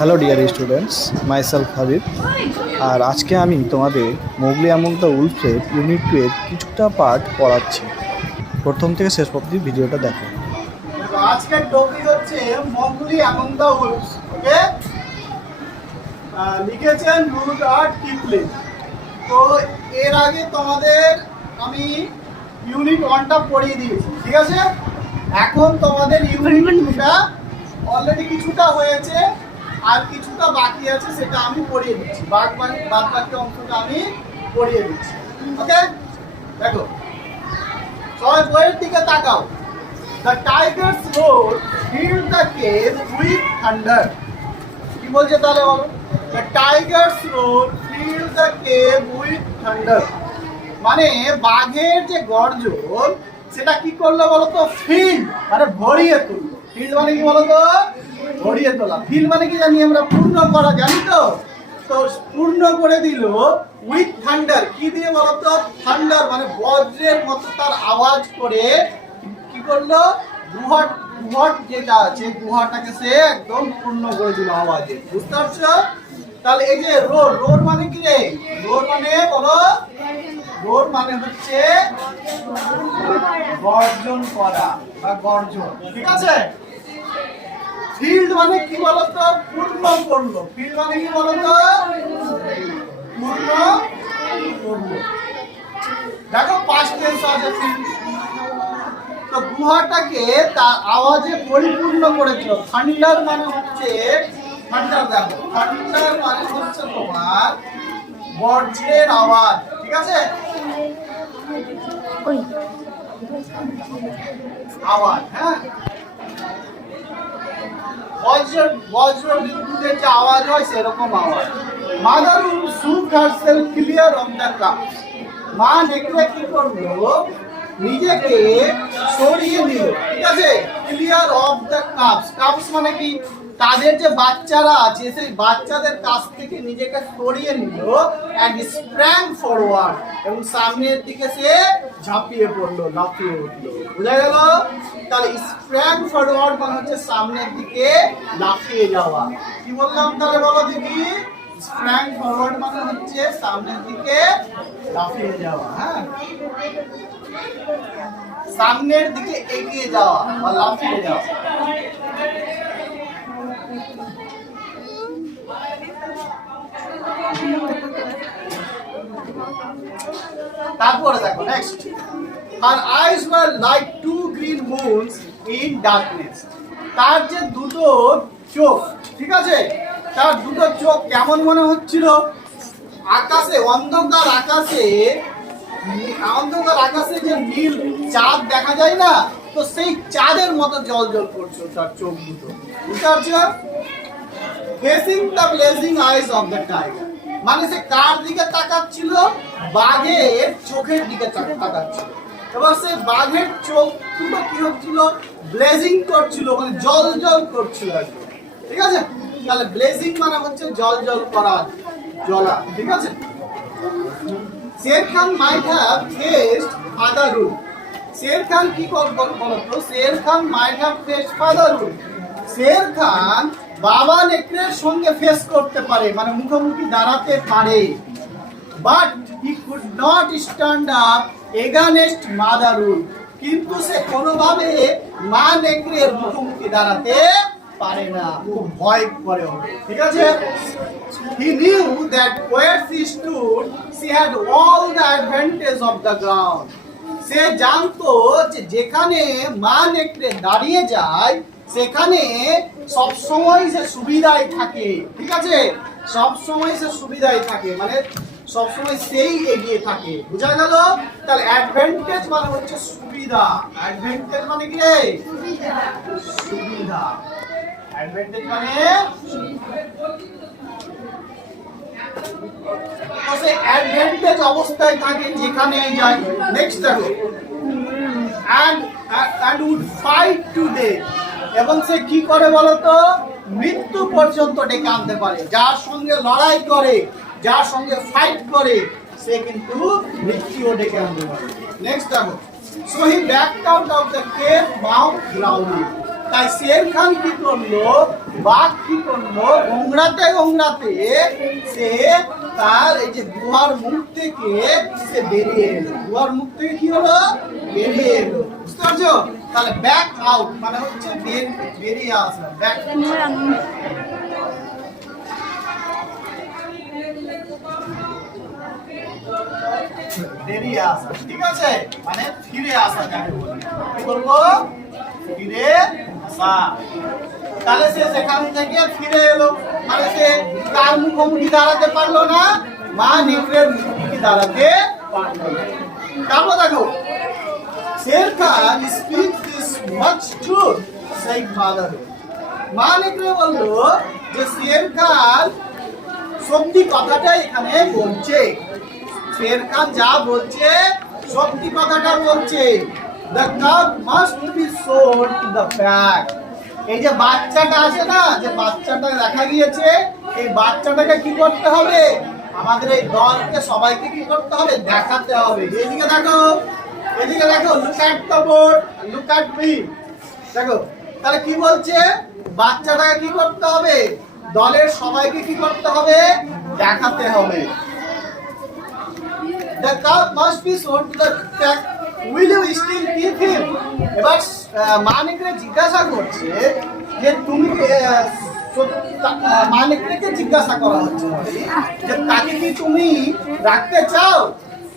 Hello dear students, myself Habib. আর আজকে আমি তোমাদের মোগলি অ্যামং দ্য উলফের ইউনিট 2 এর কিছুটা পার্ট পড়াচ্ছি। প্রথম থেকে শেষ অবধি ভিডিওটা দেখো। আজকের টপিক হচ্ছে মোগলি অ্যামং দ্য উলফস। ওকে, লিখেছেন রুডার্ড কিপলিং। তো এর আগে তোমাদের আমি ইউনিট 1টা পড়িয়ে দিয়েছি, ঠিক আছে? এখন তোমাদের ইউনিট 2টা অলরেডি কিছুটা হয়েছে, আর কিছুটা বাকি আছে, সেটা আমি পড়িয়ে দিচ্ছি। বাদ বাকি অংশটা আমি পড়িয়ে দিচ্ছি। ওকে, দেখো সবাই বইয়ের দিকে তাকাও। The tigers roared, filled the cave with thunder. কি বলছে তাহলে বলো? The tigers roared, filled the cave with thunder. মানে বাঘের যে গর্জন সেটা কি করলো বলতো? ফিল মানে ভরিয়ে তুললো। ফিল মানে কি বলতো? ভরিয়ে তোলা। ফিল মানে কি জানি আমরা? পূর্ণ করা, জানি তো? তো পূর্ণ করে দিল উইথ থান্ডার। কি দিয়ে বলতো? থান্ডার মানে বজ্রের মতো তার আওয়াজ করে কি করলো? গুহাট যেটা আছে গুহাটাকে সে একদম পূর্ণ করে দিল আওয়াজে। বুঝতে পারছো? তাহলে এই যে রোর মানে কি রে? রোর মানে বলো, রোর মানে হচ্ছে গর্জন করা বা গর্জন, ঠিক আছে? ফিল্ড মানে কি বলতো? পূর্ণ করলো। ফিল্ড মানে কি বলতো? পূর্ণ করলো। দেখো পাস্ট টেন্স আছে ফিল্ড। তো গুহাটাকে তার আওয়াজে পরিপূর্ণ করেছিল। থান্ডার মানে হচ্ছে থান্ডার, দেখো থান্ডার মানে হচ্ছে তোমার বজ্রের আওয়াজ, ঠিক আছে? আওয়াজ, হ্যাঁ, বজ্র বিদ্যুতের যে আওয়াজ হয় সেরকম আওয়াজ। Mother Wolf shook herself clear of the cups. মা নেকড়ে কি করলো? নিজেকে সরিয়ে নিল, ঠিক আছে? Clear of the cups. Cups মানে কি? তাদের যে বাচ্চারা আছে সেই বাচ্চাদের কাছ থেকে নিজেকে সরিয়ে নিল। এন্ড স্প্র্যাং ফরওয়ার্ড, এবং সামনের দিকে সে ঝাঁপিয়ে পড়লো, লাফিয়ে উঠলো। বুঝা গেল? তাহলে স্প্র্যাং ফরওয়ার্ড মানে হচ্ছে সামনের দিকে লাফিয়ে যাওয়া। কি বললাম তাহলে বলো দেখি? স্প্র্যাং ফরওয়ার্ড মানে হচ্ছে সামনের দিকে লাফিয়ে যাওয়া, হ্যাঁ, সামনের দিকে এগিয়ে যাওয়া বা লাফিয়ে যাওয়া। তারপরে দেখো next, her eyes were like two green moons in darkness. তার যে দুটো চোখ, ঠিক আছে, তার দুটো চোখ কেমন মনে হচ্ছিল? আকাশে, অন্ধকার আকাশে যে নীল চাঁদ দেখা যায় না, তো সেই চাঁদের মতো জল করছে তার চোখ দুটো। বুঝতে পারছো? Facing the blazing eyes of the tiger, মানে সে কার দিকে তাকাচ্ছিল? বাঘের চোখের দিকে তাকাচ্ছিল। এবার সে বাঘের চোখ দুটো কি হচ্ছিল? ব্লেজিং করছিল, মানে জল করছিল একদম, ঠিক আছে? তাহলে ব্লেজিং মানে হচ্ছে জল করা, জ্বলা, ঠিক আছে? Sher Khan might have faced fatherhood. Sher Khan কি বলতো? Sher Khan might have faced fatherhood. Sher Khan বাবা নেকড়ের সঙ্গে ফেস করতে পারে, মানে মুখোমুখি দাঁড়াতে পারে। But he could not stand up against mother Wolf. কিন্তু সে কোনোভাবে মা নেকড়ের মুখোমুখি দাঁড়াতে পারে না, খুব ভয় করে ওঠে, ঠিক আছে? He knew that where she stood, she had all the advantage of the ground. সে জানতো যে যেখানে মা নেকড়ে দাঁড়িয়ে যায় সেখানে সবসময় সে সুবিধায় থাকে, ঠিক আছে? সবসময় সে সুবিধায় থাকে, মানে সবসময় সেই এগিয়ে থাকে। বুঝা গেল? তাহলে অ্যাডভান্টেজ মানে হচ্ছে সুবিধা। অ্যাডভান্টেজ মানে কি রে? সুবিধা। অ্যাডভান্টেজ মানে তো সে অ্যাডভান্টেজ অবস্থায় থাকে যেখানেই যায়। নেক্সট দেখো, and would fight to death, এবং সে কি করে বলতো? মৃত্যু পর্যন্ত ডেকে আনতে পারে। যার সঙ্গে লড়াই করে, যার সঙ্গে ফাইট করে, সে কিন্তু মৃত্যুও ডেকে আনতে পারে। নেক্সট দেখো, so he backed out of the cave mouth growling. তাই শের খান কি করলো, বাঘ কি করলো, গোংড়াতে গোংড়াতে সে তার এই যে গুহার মুখ থেকে সে বেরিয়ে এলো। গুহার মুখ থেকে কি হলো, বেরিয়ে এলো। বুঝতে পারছো? তাহলে ব্যাক আউট মানে হচ্ছে বেরিয়ে আসা, ব্যাক বেরিয়ে আসা, ঠিক আছে, মানে ফিরে আসা যাকে বলে। কি বলবো, ফিরে আসা। তাহলে সে সেখান থেকে ফিরে এলো, মানে সে তার মুখোমুখি দাঁড়াতে পারলো না, মা নেকড়ের মুখোমুখি দাঁড়াতে পারলো না। তারপর দেখো, Sher Khan speaks this much truth সেই ফাদার। মা নেকড়ে বললো যে শের খান সত্যি কথাটাই এখানে বলছে। শের খান যা বলছে সত্যি কথাটা বলছে। The cub must be sold to the pack. এই যে বাচ্চাটা আছে না, যে বাচ্চাটা দেখা গিয়েছে, এই বাচ্চাটাকে কি করতে হবে, আমাদের এই দলকে সবাইকে কি করতে হবে, দেখাতে হবে। এদিকে দেখো, এদিকে দেখো, look at the board, look at me, দেখো। তাহলে কি বলছে, বাচ্চাটাকে কি করতে হবে, দলের সবাইকে কি করতে হবে, দেখাতে হবে। The cow must be sold to the pack. Will you still keep him? এবার মানিকরে জিজ্ঞাসা করছে যে তুমি মানিককে জিজ্ঞাসা করা হচ্ছে যে তাকে কি তুমি রাখতে চাও।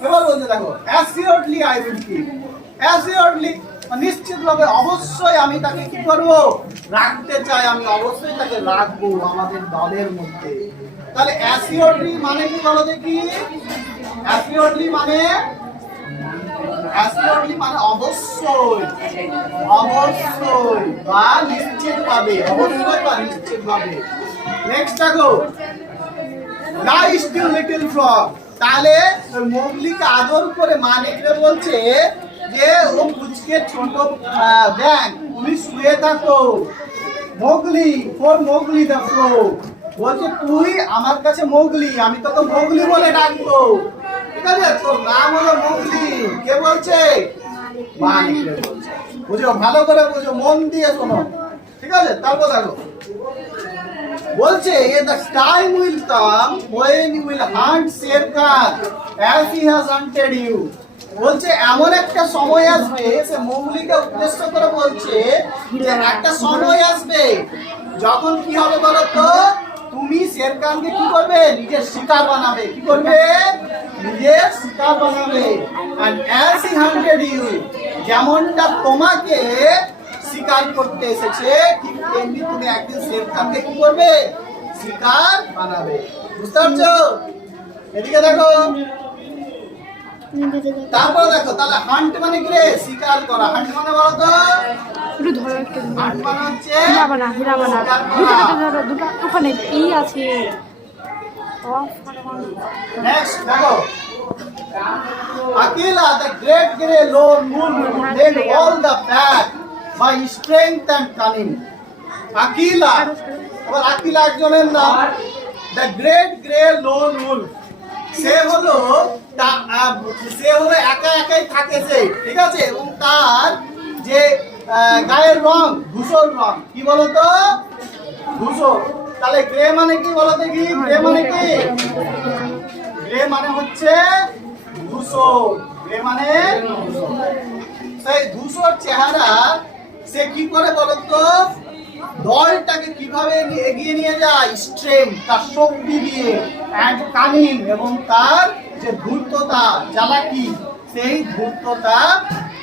এবার বলছে দেখো, অ্যাসিওরলি আই উইল কিপ, অ্যাসিওরলি নিশ্চিতভাবে অবশ্যই আমি তাকে কি করব, রাখতে চাই, আমি অবশ্যই তাকে রাখবো আমাদের দলের মধ্যে। তাহলে অ্যাসিওরলি মানে কি বলো দেখি, অ্যাসিওরলি মানে অবশ্যই, অবশ্যই বা নিশ্চিতভাবে, অবশ্যই বা নিশ্চিতভাবে। নেক্সট দেখো, নাইস টু লিটল ফ্রগ। তাহলে মোগলিকে আদর করে মা নেকড়ে বলছে যে ও পুচকে ছোট ব্যাঙ, তুমি শুয়ে থাকো। Mowgli, for Mowgli the frog, বলছে তুই আমার কাছে মোগলি, আমি তোকে মোগলি বলে ডাকবো, ঠিক আছে, তোর নাম হলো মোগলি। কে বলছে, মা নেকড়ে বলছে। বুঝো, ভালো করে বুঝো, মন দিয়ে শোনো, ঠিক আছে। তারপর দেখো বলছে, the time will come when you will hunt Sher Khan as he has hunted you. বলছে এমন একটা সময় আসবে, সে মোগলিকে উদ্দেশ্য করে বলছে যে একটা সময় আসবে যখন কি হবে বলো তো, তুমি শের খানকে কি করবে, নিজের শিকার বানাবে। কি করবে, নিজের শিকার বানাবে। and as he hunted you, যেমনটা তোমাকে শিকার করতে এসেছে, ঠিক তেমনি তুমি একদিন শের খানকে কি করবে, শিকার বানাবে। বুঝতে পারছো? এদিকে দেখো, তারপর দেখো, তাহলে হান্ট মানে কি রে, শিকার করা। হান্ট মানে বলো তো, একটু ধরো, একটু হান্ট মানে হচ্ছে হিরাবানা, হিরাবানা দুটো ধরো, দুটো ওখানে ই আছে। নেক্সট দেখো, Akela, the great grey lone wolf, led all the pack by strength and cunning. Akela, আবার আকিলা একজনের নাম। The great grey lone wolf, সে হলো একা একাই থাকে সে, ঠিক আছে, এবং তার যে গায়ের রং ধূসর রং। কি বলতো, ধূসর। তাহলে গ্রে মানে কি বলো দেখি, গ্রে মানে কি, গ্রে মানে হচ্ছে ধূসর, গ্রে মানে ধূসর। সেই ধূসর চেহারা সে কি করে বলতো, দলটাকে কিভাবে এগিয়ে নিয়ে যায়, স্ট্রেংথ, তার শক্তি দিয়ে, এন্ড কানিং, এবং তার যে ধূর্ততা, চালাকি, সেই ধূর্ততা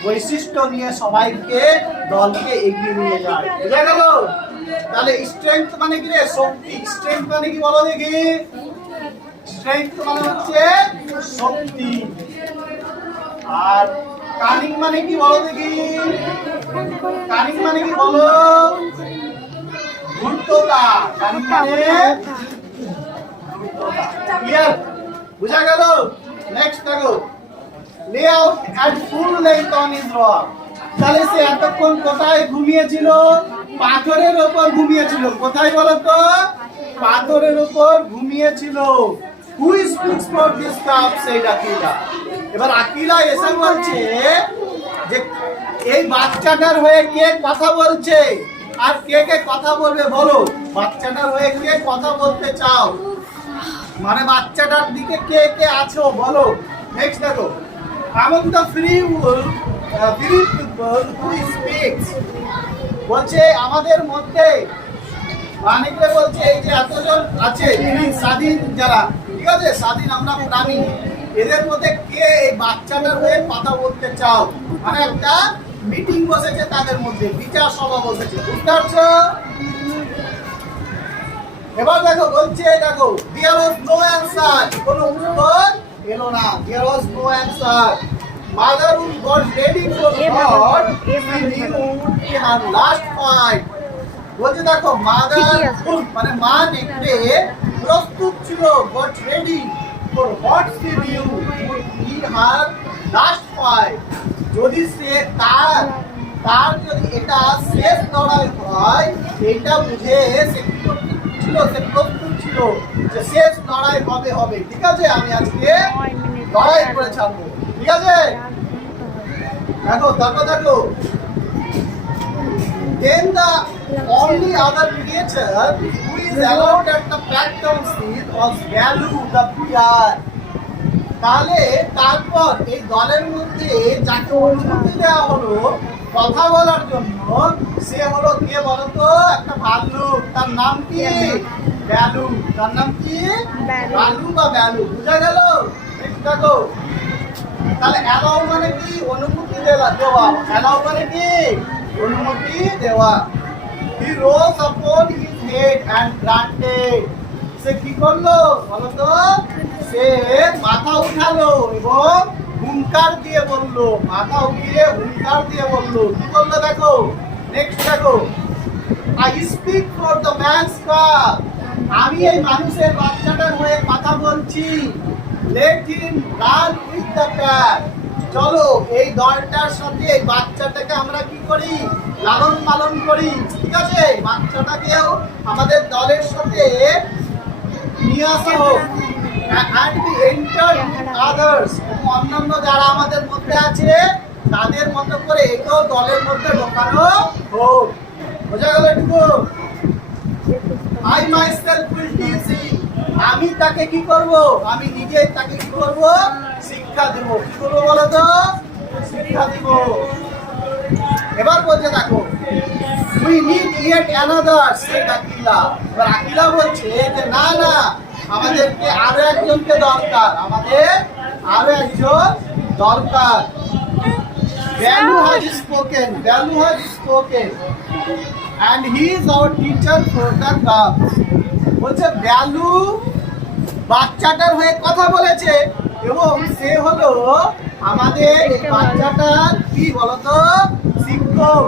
বৈশিষ্ট্য নিয়ে সবাইকে, দলকে এগিয়ে নিয়ে যায়। বুঝা গেল? তাহলে স্ট্রেংথ মানে কি রে, শক্তি। স্ট্রেংথ মানে কি বলো দেখি, স্ট্রেংথ মানে হচ্ছে শক্তি। আর কানিং মানে কি বলো দেখি, কানিং মানে কি বলো, ধূর্ততা। কানিং মানে ধূর্ততা। ক্লিয়ার? বুঝা গেল? নেক্সট দেখো, লে out at full length on his rock. তাহলে সে এতক্ষণ কোথায় ঘুমিয়েছিল, পাথরের উপর ঘুমিয়েছিল। কোথায় বলো তো, পাথরের উপর ঘুমিয়েছিল। Who speaks for this cub, সেই আকিলা। এবার আকিলা এসে বলছে যে এই বাচ্চাটার হয়ে কে কথা বলছে, আর কে কে কথা বলবে বলো, বাচ্চাটার হয়ে কে কথা বলতে চাও, মানে বাচ্চাটার দিকে কে কে আছো বলো। নেক্সট দেখো, among the free people who speaks, বলছে আমাদের মধ্যে অনেকে বলছে এই যে এতজন আছে স্বাধীন যারা, ঠিক আছে, স্বাধীন আমরা প্রাণী, এদের মধ্যে কে এই বাচ্চাটার হয়ে কথা বলতে চাও, মানে একটা মিটিং বসেছে তাদের মধ্যে, বিচার সভা বসেছে, বুঝতে পারছো? এবার দেখো বলছে, দেখো there was no answer, কোনো উত্তর এলো না, there was no answer. Mother got ready for God, she knew her last fight. বলছে দেখো মাদার মানে মা দেখতে প্রস্তুত ছিল, got ready for what she knew would be her last fight. যদি সে তার যদি এটা শেষ লড়াই হয়, এটা বুঝে সে কি ছিল, সে প্রস্তুত ছিল যে শেষ লড়াই হবে, ঠিক আছে, আমি আজকে লড়াই করে ছাড়বো, ঠিক আছে। দেখো তারপর দেখো, then the only other creature who is allowed at the platform seat was Balu the bear. তাহলে তারপর এই দলের মধ্যে যাকে অনুমতি দেওয়া হলো কথা বলার জন্য, সে হলো কে বলতো, একটা ভাল্লুক, তার নাম কি, ব্যালু, তার নাম কি, ভাল্লু বা ব্যালু, বুঝা গেল? দেখো তাহলে অ্যালাউ মানে কি, অনুমতি দেওয়া, অ্যালাউ মানে কি, অনুমতি দেওয়া। He rose upon his head and granted. সে কি করলো বলতো, সে মাথা উঠালো এবং হুঙ্কার দিয়ে বললো, মাথা উঠিয়ে হুঙ্কার দিয়ে বললো, কি বললো দেখো, নেক্সট দেখো, I speak for the man's cup. আমি এই মানুষের বাচ্চাটার হয়ে কথা বলছি, let him run with the pack. চলো এই দলটার সাথে এই বাচ্চাটাকে আমরা কি করি, লালন পালন করি, ঠিক আছে, বাচ্চাটাকেও আমাদের দলের সাথে নিয়ে আসা হোক, and we enter with others, অন্যান্য যারা আমাদের মধ্যে আছে তাদের মতো করে একেও দলের মধ্যে ঢোকানো হোক, বোঝা গেল এটুকু? I myself will teach him. আমি তাকে কি করব, আমি নিজে তাকে কি করব, শিক্ষা দেব, কি করবো বলো তো, শিক্ষা দিব। এবার বলছে দেখো, we need yet another, said Akila. এবার আকিলা বলছে যে না না, আমাদেরকে আরো একজনকে দরকার, আমাদের আরো একজন দরকার। Balu has spoken and he is our teacher for the cup. বলছে ব্যালু বাচ্চাটার হয়ে কথা বলেছে এবং সে হলো আমাদের এই বাচ্চাটার কি বলতো, শিক্ষক,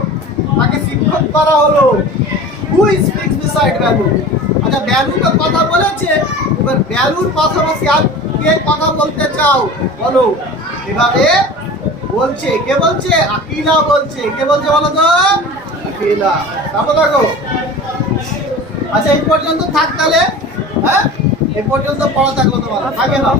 তাকে শিক্ষক করা হলো। Who speaks beside ব্যালু? আচ্ছা ব্যালু তো কথা বলেছে, এবার ব্যালুর পাশাপাশি আর কে কথা বলতে চাও বলো, এভাবে বলছে, কে বলছে, আকিলা বলছে, কে বলছে বলো তো, আকিলা। তারপর দেখো, আচ্ছা এই পর্যন্ত থাক তাহলে, হ্যাঁ এই পর্যন্ত পড়া থাকলো তোমার, থাকে না।